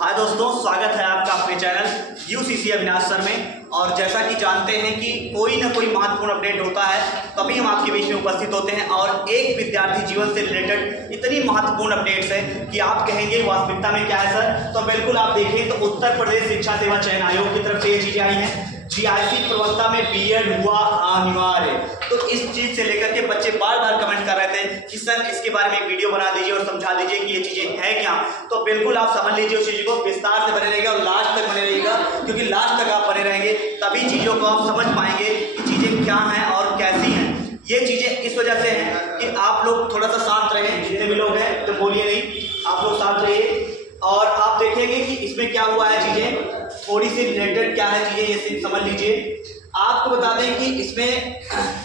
हाय दोस्तों, स्वागत है आपका अपने चैनल यूसीसी अविनाश सर में। और जैसा कि जानते हैं कि कोई ना कोई महत्वपूर्ण अपडेट होता है तभी हम आपके बीच में उपस्थित होते हैं। और एक विद्यार्थी जीवन से रिलेटेड इतनी महत्वपूर्ण अपडेट्स है कि आप कहेंगे वास्तविकता में क्या है सर। तो बिल्कुल आप देखें तो उत्तर प्रदेश शिक्षा सेवा चयन आयोग की तरफ से ये चीजें आई हैं। जीआईसी प्रवक्ता में बीएड हुआ अनिवार्य। तो इस चीज से लेकर के बच्चे बार बार कमेंट कर रहे थे कि सर इसके बारे में एक वीडियो बना दीजिए और समझा दीजिए कि ये चीजें हैं क्या। तो बिल्कुल आप समझ लीजिए उस चीज को, विस्तार से बने रहेगा और लास्ट तक बने रहेगा, क्योंकि लास्ट तक आप बने रहेंगे तभी चीजों को आप समझ पाएंगे कि चीजें क्या हैं और कैसी हैं। ये चीजें इस वजह से हैं कि आप लोग थोड़ा सा शांत रहें, जितने भी लोग हैं तो बोलिए नहीं, आप लोग शांत रहिए। और आप देखेंगे कि इसमें क्या हुआ है, चीजें थोड़ी सी रिलेटेड क्या है चीजें, ये समझ लीजिए। आपको बता दें कि इसमें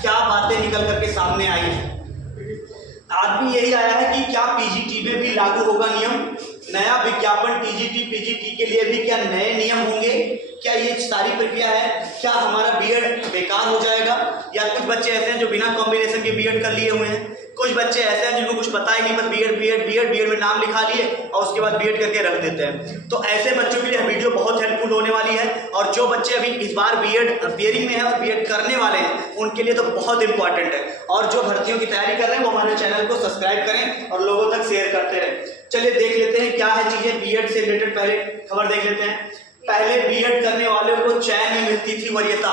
क्या बातें निकल करके सामने आई हैं। आज भी यही आया है कि क्या पीजीटी में भी लागू होगा नियम, नया विज्ञापन टीजीटी पीजीटी के लिए भी क्या नए नियम होंगे, क्या ये सारी प्रक्रिया है, क्या हमारा बीएड बेकार हो जाएगा। या कुछ बच्चे ऐसे हैं जो बिना कॉम्बिनेशन के बीएड कर लिए हुए हैं, कुछ बच्चे ऐसे हैं जिनको कुछ पता ही नहीं, बस बीएड में नाम लिखा लिए और उसके बाद बीएड करके रख देते हैं। तो ऐसे बच्चों के लिए वीडियो बहुत हेल्पफुल होने वाली है। और जो बच्चे अभी इस बार बीएड पेयरिंग में है और बीएड करने वाले हैं उनके लिए तो बहुत इंपॉर्टेंट है। और जो भर्तियों की तैयारी कर रहे हैं वो हमारे चैनल को सब्सक्राइब करें और लोगों तक शेयर करते रहें। चलिए देख लेते हैं क्या है चीजें बीएड से रिलेटेड। पहले खबर देख लेते हैं। पहले बीएड करने वालों को चयन में मिलती थी वरीयता।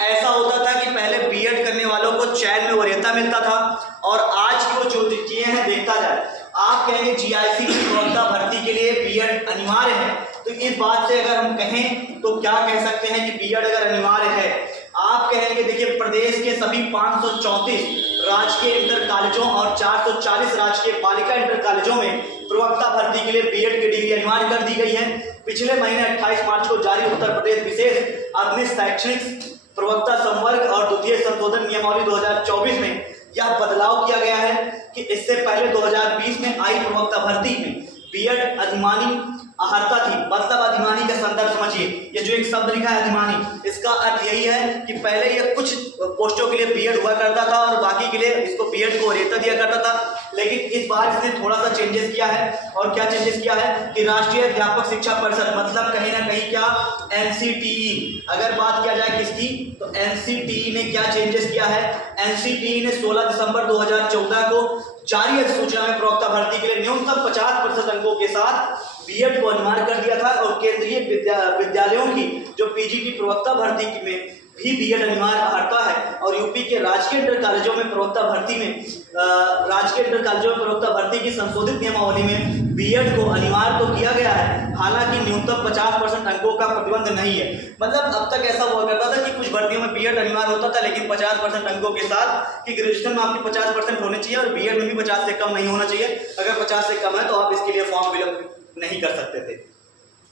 ऐसा होता था कि पहले बीएड करने वालों को चयन में वरीयता मिलता था। और आज की वो जो चीजें हैं देखा जाए, आप कहेंगे जीआईसी की प्रवक्ता भर्ती के लिए बीएड अनिवार्य है। तो इस बात से अगर हम कहें तो क्या कह सकते हैं कि बीएड अगर अनिवार्य है, आप कहेंगे देखिए प्रदेश के सभी 534 राजकीय इंटर कॉलेजों और 440 राजकीय बालिका इंटर कॉलेजों में प्रवक्ता भर्ती के लिए बीएड की डिग्री अनिवार्य कर दी गई है। पिछले महीने 28 मार्च को जारी उत्तर प्रदेश विशेष अग्निश शैक्षणिक प्रवक्ता संवर्ग और द्वितीय संशोधन नियमावली 2024 में यह बदलाव किया गया है कि इससे पहले 2020 में आई प्रवक्ता भर्ती में बीएड अधिमानी अहर्ता थी। मतलब अधिमानी का संदर्भ समझिए, ये जो एक शब्द लिखा है अधिमानी, इसका अर्थ यही है कि पहले ये कुछ पोस्टों के लिए बीएड हुआ करता था और बाकी के लिए इसको बीएड को वरीयता दिया करता था। लेकिन इस बार इसने थोड़ा सा चेंजेस किया है। और क्या चेंजेस किया है कि राष्ट्रीय अध्यापक शिक्षा परिषद, मतलब कहीं ना कहीं क्या एनसीटीई, अगर बात किया जाए किसकी तो एनसीटीई ने क्या चेंजेस किया है। एनसीटीई ने 16 दिसंबर 2014 को जारी अधिसूचना में प्रवक्ता भर्ती के लिए न्यूनतम 50% अंकों के साथ बीएड को अनिवार्य कर दिया था। और केंद्रीय विद्यालयों की जो पीजीटी प्रवक्ता भर्ती में भी बीएड अनिवार्य अहर्ता है। और यूपी के राजकीय इंटर कॉलेजों में प्रवक्ता भर्ती की संशोधित नियमावली में बीएड को अनिवार्य तो किया गया है, हालांकि न्यूनतम 50% अंकों का प्रतिबंध नहीं है। मतलब अब तक ऐसा हुआ करता था कि कुछ भर्तियों में बीएड अनिवार्य होता था, लेकिन 50% अंकों के साथ कि ग्रेजुएशन में आपके 50% होने चाहिए और बीएड में भी 50 से कम नहीं होना चाहिए। अगर 50 से कम है तो आप इसके लिए फॉर्म फिलअप नहीं कर सकते थे।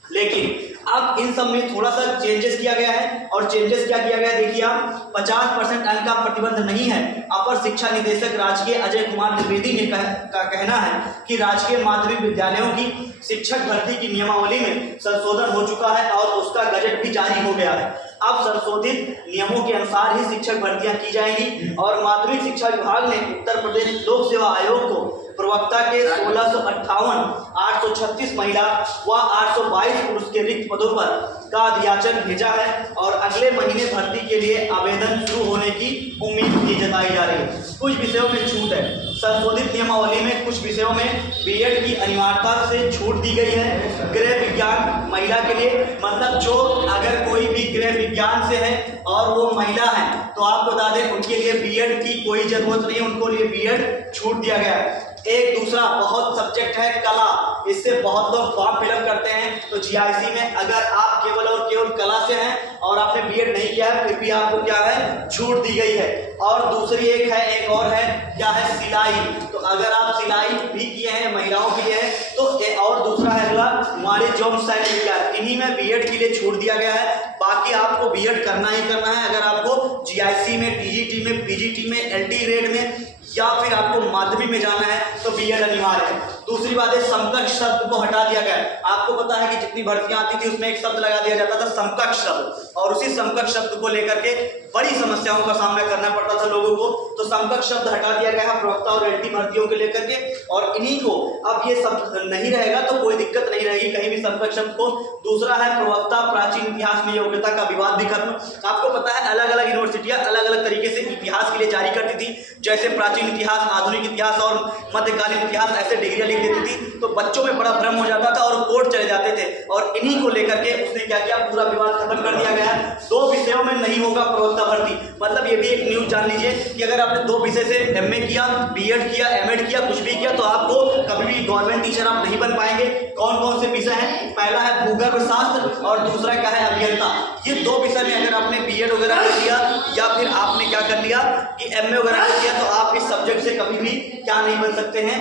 लेकिन अब इन सब में थोड़ा सा चेंजेस किया गया है। और चेंजेस क्या किया गया है देखिए आप, 50% अंक का प्रतिबंध नहीं है। अपर शिक्षा निदेशक राजकीय अजय कुमार द्विवेदी ने का कहना है कि राजकीय माध्यमिक विद्यालयों की शिक्षक भर्ती की नियमावली में संशोधन हो चुका है और उसका गजट भी जारी हो गया है। अब संशोधित नियमों के अनुसार ही शिक्षक भर्तियां की जाएंगी। और माध्यमिक शिक्षा विभाग ने उत्तर प्रदेश लोक सेवा आयोग को प्रवक्ता के 1658, 836 महिला व 822 पुरुष के रिक्त पदों पर का अधियाचन भेजा है। और अगले महीने भर्ती के लिए आवेदन शुरू होने की उम्मीद भी जताई जा रही है। कुछ विषयों में छूट है। संशोधित नियमावली में कुछ विषयों में बीएड की अनिवार्यता से छूट दी गई है। गृह विज्ञान महिला के लिए, मतलब जो अगर कोई भी गृह विज्ञान से है और वो महिला है तो आप बता दें उनके लिए बीएड की कोई जरूरत नहीं, उनको लिए बीएड छूट दिया गया है। एक दूसरा बहुत सब्जेक्ट है कला, इससे बहुत लोग फॉर्म फिलअप करते हैं। तो जीआईसी में अगर आप केवल और केवल कला से हैं और आपने बीएड नहीं किया है फिर भी आपको क्या है छूट दी गई है। और दूसरी एक और है क्या है सिलाई। तो अगर आप सिलाई भी किए हैं महिलाओं के लिए है तो और दूसरा है अगला वाणिज्य एवं सैन्य विज्ञान, इन्हीं में बीएड के लिए छूट दिया गया है। बाकी आपको बीएड करना ही करना है। अगर आपको जीआईसी में, टीजीटी में, पीजीटी में, एलटी ग्रेड में या फिर आपको माध्यमिक में जाना है तो बीएड अनिवार्य है। दूसरी बात है समकक्ष शब्द को हटा दिया गया। आपको पता है कि जितनी भर्तियां आती थी उसमें एक शब्द लगा दिया जाता था समकक्ष शब्द, और उसी समकक्ष शब्द को लेकर के बड़ी समस्याओं का सामना करना पड़ता था लोगों को। तो समकक्ष शब्द हटा दिया गया है प्रवक्ता और एलटी भर्तियों को लेकर के, और इन्हीं को अब ये शब्द नहीं रहेगा तो कोई दिक्कत नहीं रहेगी कहीं भी समकक्ष शब्द को। दूसरा है प्रवक्ता प्राचीन इतिहास में योग्यता का विवाद भी खत्म। आपको पता है अलग अलग यूनिवर्सिटियां अलग अलग तरीके से इतिहास के लिए जारी करती थी, जैसे प्राचीन इतिहास, आधुनिक इतिहास और मध्यकालीन इतिहास, ऐसे डिग्रियां लिख देती थी। तो बच्चों में बड़ा भ्रम हो जाता था और कोर्ट चले जाते थे, और इन्हीं को लेकर के उसने क्या किया, पूरा विवाद खत्म कर दिया गया है। 2 विषयों में नहीं होगा प्रवक्ता भर्ती, मतलब ये भी एक न्यूज जान लीजिए कि अगर आपने 2 विषय से एमए किया, बीएड किया, एमएड किया, कुछ भी किया, तो आपको कभी भी गवर्नमेंट टीचर आप नहीं बन पाएंगे। कौन कौन से विषय हैं? पहला है भूगर्भ शास्त्र और दूसरा क्या है अभियंता। ये 2 विषय में अगर आपने बीएड वगैरह कर लिया या फिर आपने क्या कर लिया कि एमए वगैरह कर लिया, तो आप इस सब्जेक्ट से कभी भी क्या नहीं बन सकते हैं,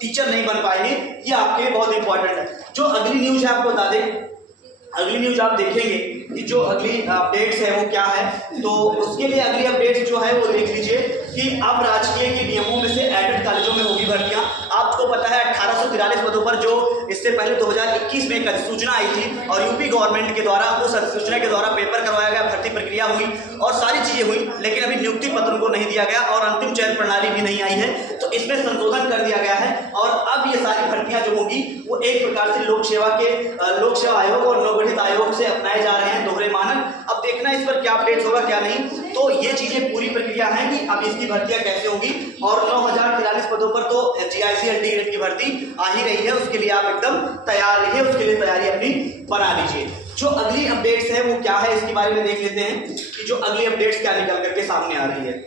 टीचर नहीं बन पाएंगे। ये आपके लिए बहुत इंपॉर्टेंट है। जो अगली न्यूज है आपको बता दें, अगली न्यूज आप देखेंगे कि जो अगली अपडेट्स है वो क्या है, तो उसके लिए अगली अपडेट्स जो है वो देख लीजिए कि अब राजकीय के नियमों में से एडेड कॉलेजों में होगी भर्तियां। आपको पता है 1843 पदों पर जो इससे पहले 2021 में एक अधिसूचना आई थी और यूपी गवर्नमेंट के द्वारा उस अधिसूचना के द्वारा पेपर करवाया गया, भर्ती प्रक्रिया हुई और सारी चीजें हुई, लेकिन अभी नियुक्ति पत्र को नहीं दिया गया और अंतिम चयन प्रणाली भी नहीं आई है। तो इसमें संशोधन कर दिया गया है और अब ये सारी भर्तियां जो होंगी वो एक प्रकार से लोक सेवा आयोग और नवगठित आयोग से अपनाए जा रहे हैं दोहरे मानक। अब देखना इस पर क्या अपडेट होगा क्या नहीं। तो ये चीजें पूरी प्रक्रिया है कि अब इसकी भर्तियां कैसे होगी, और 9043 पदों पर तो जीआईसी एलटी ग्रेड की भर्ती आ ही रही है, उसके लिए आप एकदम तैयार रहिए, उसके लिए तैयारी अपनी बना लीजिए। जो अगली अपडेट्स है वो क्या है इसके बारे में देख लेते हैं कि जो अगली अपडेट्स क्या निकल करके सामने आ रही है।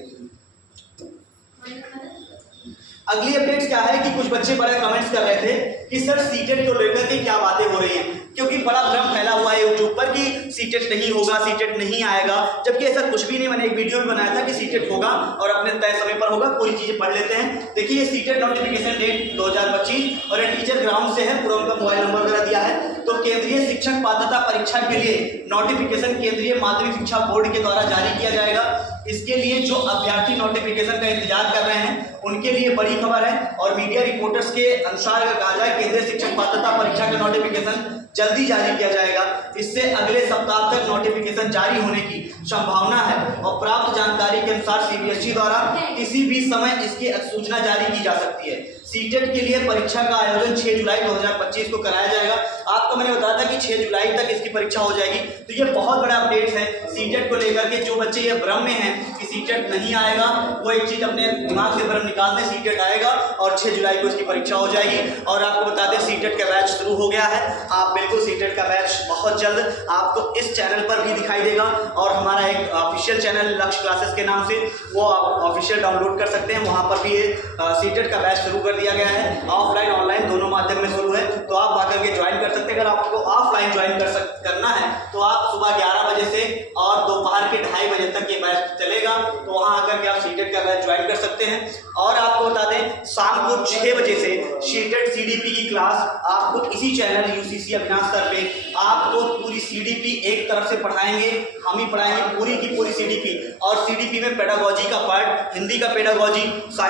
अगली अपडेट्स क्या है कि कुछ बच्चे बड़े कमेंट्स कर रहे थे कि सर सीटेट को लेकर के क्या बातें हो रही हैं, क्योंकि बड़ा भ्रम फैला हुआ है यूट्यूब पर कि सीटेट नहीं होगा, सीटेट नहीं आएगा, जबकि ऐसा कुछ भी नहीं। मैंने एक वीडियो भी बनाया था कि सीटेट होगा और अपने तय समय पर होगा। पूरी चीजें पढ़ लेते हैं। देखिए सीटेट नोटिफिकेशन डेट 2025 और ये टीचर ग्राउंड से है, पूरा उनका मोबाइल नंबर वगैरह दिया है। तो केंद्रीय शिक्षक पात्रता परीक्षा के लिए नोटिफिकेशन केंद्रीय माध्यमिक शिक्षा बोर्ड के द्वारा जारी किया जाएगा। इसके लिए जो अभ्यर्थी नोटिफिकेशन का इंतजार कर रहे हैं उनके लिए बड़ी खबर है, और मीडिया रिपोर्टर्स के अनुसार अगर कहा जाए केंद्रीय शिक्षक पात्रता परीक्षा का नोटिफिकेशन जल्दी जारी किया जाएगा। इससे अगले सप्ताह तक नोटिफिकेशन जारी होने की संभावना है, और प्राप्त जानकारी के अनुसार सीबीएसई द्वारा किसी भी समय इसकी अधिसूचना जारी की जा सकती है। सीटेट के लिए परीक्षा का आयोजन 6 जुलाई 2025 को कराया जाएगा। आपको मैंने बताया था कि 6 जुलाई तक इसकी परीक्षा हो जाएगी। तो ये बहुत बड़ा अपडेट है सीटेट को लेकर के। जो बच्चे ये भ्रम में हैं कि सीटेट नहीं आएगा, वो एक चीज अपने दिमाग से भ्रम निकाल दें, सीटेट आएगा और 6 जुलाई को इसकी परीक्षा हो जाएगी। और आपको बता दें सीटेट का बैच शुरू हो गया है। आप बिल्कुल सीटेट का बैच बहुत जल्द आपको इस चैनल पर भी दिखाई देगा, और हमारा एक ऑफिशियल चैनल लक्ष्य क्लासेस के नाम से वो आप ऑफिशियल डाउनलोड कर सकते हैं। वहाँ पर भी ये सीटेट का बैच शुरू कर दिया गया है, ऑफलाइन ऑनलाइन दोनों माध्यम में शुरू है। तो आप आकर के ज्वाइन कर सकते हैं। अगर आपको ऑफलाइन ज्वाइन करना है तो आप सुबह 11 बजे से और दोपहर के 2:30 बजे तक ये बैच चलेगा। तो वहाँ आकर के आप सीटेट का बैच ज्वाइन कर सकते हैं। और आपको बता दें शाम को 6 बजे से सीटेट सीडीपी की क्लास आपको इसी चैनल यूसीसी अविनाश सर पे आपको पूरी सीडीपी एक तरफ से पढ़ाएंगे, हम ही पढ़ाएंगे पूरी की पूरी सीडीपी। और सीडीपी में पेडागोजी का पार्ट, हिंदी का पेडागोजी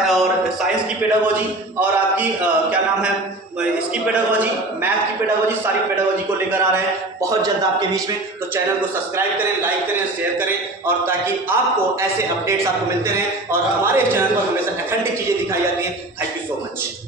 और साइंस की पेडागोजी और आपकी क्या नाम है इसकी पेडागोजी, मैथ की पेडागोजी, सारी पेडागोजी को लेकर आ रहे हैं बहुत जल्द आपके बीच में। तो चैनल को सब्सक्राइब करें, लाइक करें, शेयर करें, और ताकि आपको ऐसे अपडेट्स आपको मिलते रहें और हमारे चैनल पर हमेशा अखंडित चीजें दिखाई जाती हैं। Thank you so much.